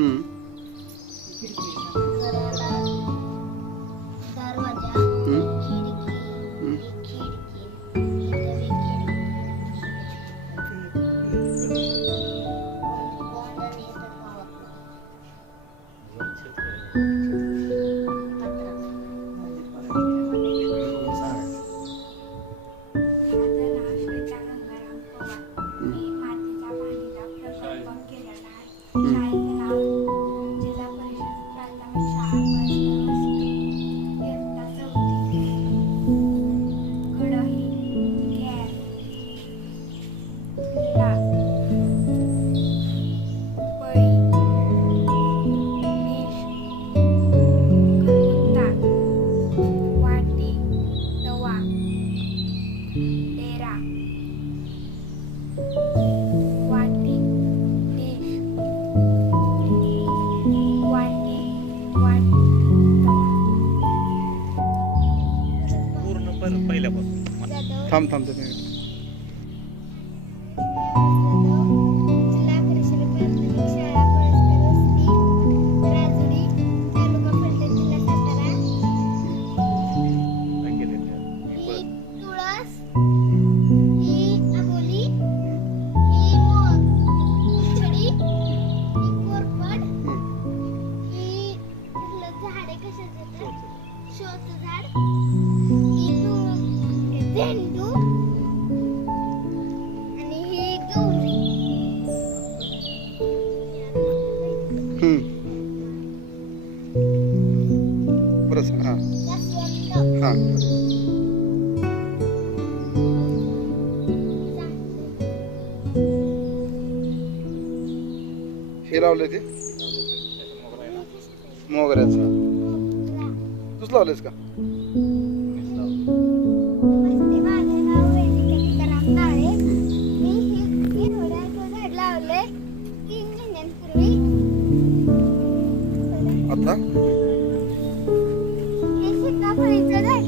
हम्म. घराला दरवाजा, हम्म. खिडकी, हम्म. इथं बी कोंड आणि इथं गावातलं पत्रा. माझं नाव श्वेता गंगाराम पवार. हम्म. मी मातीच्या भांडीचा प्रकल्प केलेला आहे. हम्म. शाळेचं नाव जिल्हा परिषद प्राथमिक शाळा पळसकर वसई. इयत्ता 4थी. कढई, गॅस, चुला, पळी, डिश, खलबत्ता, वाटी, तवा, तेरा, वाटी, डिश, वाटी, वाटी, तवा. पूर्ण पहिल्यापासून जाधव थांब थांब थांब. जिल्हा परिषद प्राथमिक शाळा पळसकर वसई, राजुरी, तालुका फलटण, जिल्हा सातारा. काय केलेलं आहे? ही ही पण तुळस, ही आबोली, ही उंचडी, ही कोरफड, ही कुठलं झाड आहे कशाचं ते? शोचं झाड, ही झेंडू आणि ही गौरी. हम्म. बरं सांग. हां जास्वंद, हां. हे लावले ते मोगऱ्याचं. तूच लावलेस का? नमस्ते, माझे नाव वैदिका सीताराम नाळे. मी हिरवळ्याचं झाड लावले 3 महिन्यांपूर्वी. आता हे सीताफळीचं झाड